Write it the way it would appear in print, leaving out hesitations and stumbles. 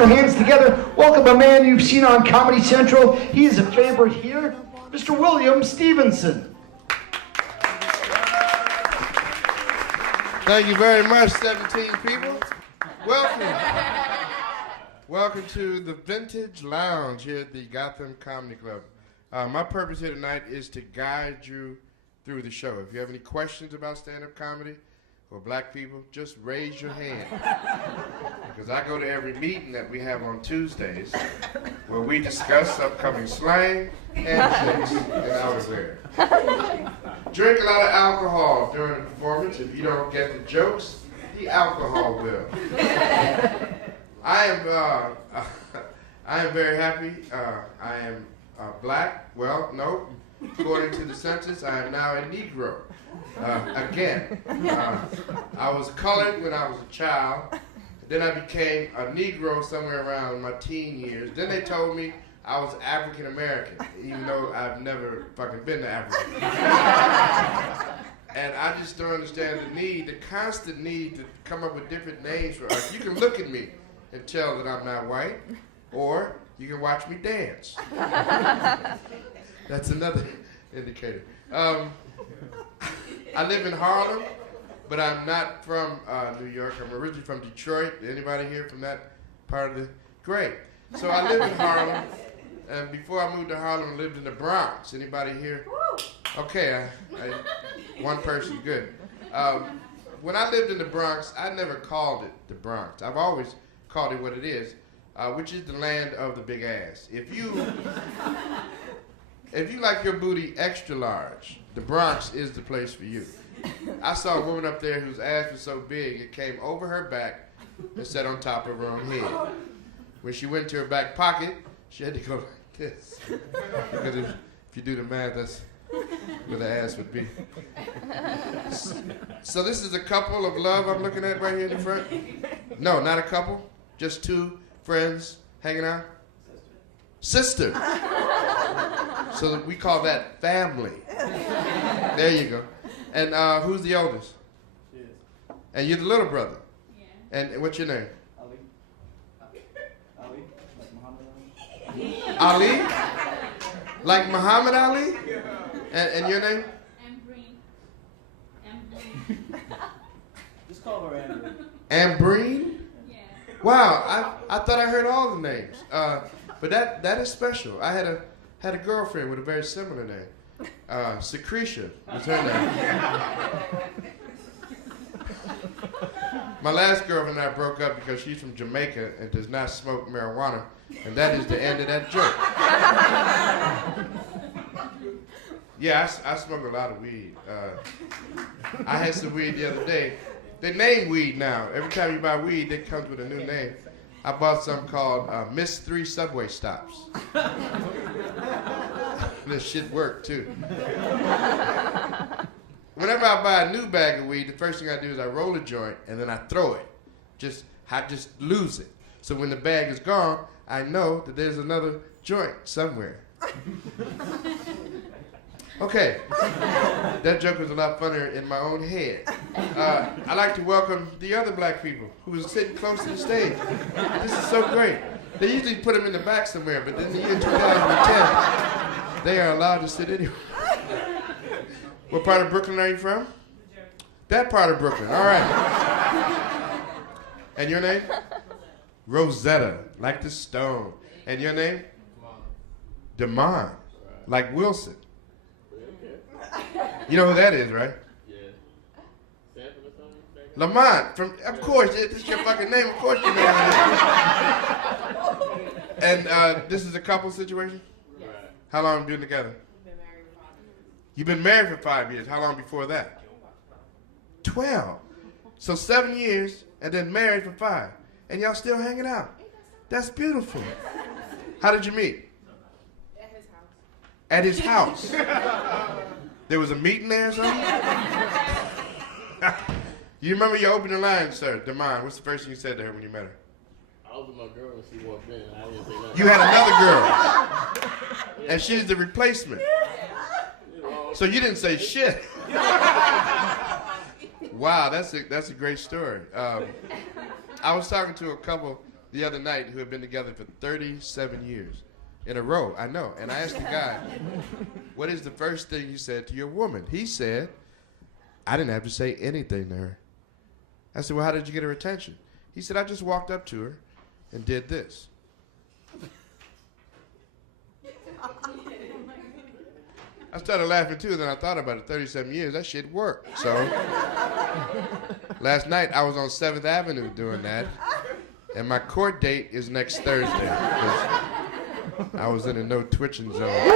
your hands together. Welcome a man you've seen on Comedy Central. He is a favorite here, Mr. William Stephenson. Thank you very much, 17 people. Welcome. Welcome to the Vintage Lounge here at the Gotham Comedy Club. My purpose here tonight is to guide you through the show. If you have any questions about stand-up comedy or black people, just raise your hand. Because I go to every meeting that we have on Tuesdays where we discuss upcoming slang, handshakes, and outerwear. Drink a lot of alcohol during the performance. If you don't get the jokes, the alcohol will. I am very happy. I am black. Well, no. According to the census, I am now a Negro. Again, I was colored when I was a child. Then I became a Negro somewhere around my teen years. Then they told me I was African American, even though I've never fucking been to Africa. And I just don't understand the constant need to come up with different names for us. You can look at me and tell that I'm not white, or you can watch me dance. That's another indicator. I live in Harlem, but I'm not from New York. I'm originally from Detroit. Anybody here from that part of the... Great. So I live in Harlem, and before I moved to Harlem, I lived in the Bronx. Anybody here? Okay, one person, good. When I lived in the Bronx, I never called it the Bronx. I've always called it what it is, which is the land of the big ass. If you like your booty extra large, the Bronx is the place for you. I saw a woman up there whose ass was so big it came over her back and sat on top of her own head. When she went to her back pocket, she had to go like this. Because if you do the math, that's where the ass would be. So this is a couple of love I'm looking at right here in the front. No, not a couple. Just two friends hanging out. Sister. So we call that family. There you go. And who's the oldest? Yes. And you're the little brother? Yeah. And what's your name? Ali. Ali? Like Muhammad Ali? Ali? Like Muhammad Ali? Yeah. And your name? Ambreen. Just call her Ambreen. Ambreen? Yeah. Wow, I thought I heard all the names. But that is special. I had a girlfriend with a very similar name. Secretia was her name. My last girlfriend and I broke up because she's from Jamaica and does not smoke marijuana, and that is the end of that joke. Yeah, I smoke a lot of weed. I had some weed the other day. They name weed now. Every time you buy weed, it comes with a new name. I bought something called Miss 3 Subway Stops. This shit worked too. Whenever I buy a new bag of weed, the first thing I do is I roll a joint and then I throw it. I just lose it. So when the bag is gone, I know that there's another joint somewhere. Okay, that joke was a lot funnier in my own head. I'd like to welcome the other black people who are sitting close to the stage. This is so great. They usually put them in the back somewhere, but in the year 2010, they are allowed to sit anywhere. What part of Brooklyn are you from? That part of Brooklyn, all right. And your name? Rosetta, like the stone. And your name? Damon, like Wilson. You know who that is, right? Yeah. Sanford or something? Lamont, of course, this is your fucking name, of course you know that. And this is a couple situation? Right. How long have you been together? You've been married for 5 years. How long before that? 12. So 7 years and then married for 5. And y'all still hanging out. That's beautiful. How did you meet? At his house. At his house. There was a meeting there or something? You remember your opening line, sir, Damon. What's the first thing you said to her when you met her? I was with my girl when she walked in. I didn't say nothing. You had another girl. And she's the replacement. So you didn't say shit. Wow, that's a great story. I was talking to a couple the other night who had been together for 37 years in a row. I know. And I asked the guy, what is the first thing you said to your woman? He said, I didn't have to say anything to her. I said, well, how did you get her attention? He said, I just walked up to her and did this. I started laughing too, then I thought about it. 37 years, that shit worked. So last night I was on 7th Avenue doing that, and my court date is next Thursday. I was in a no twitching zone.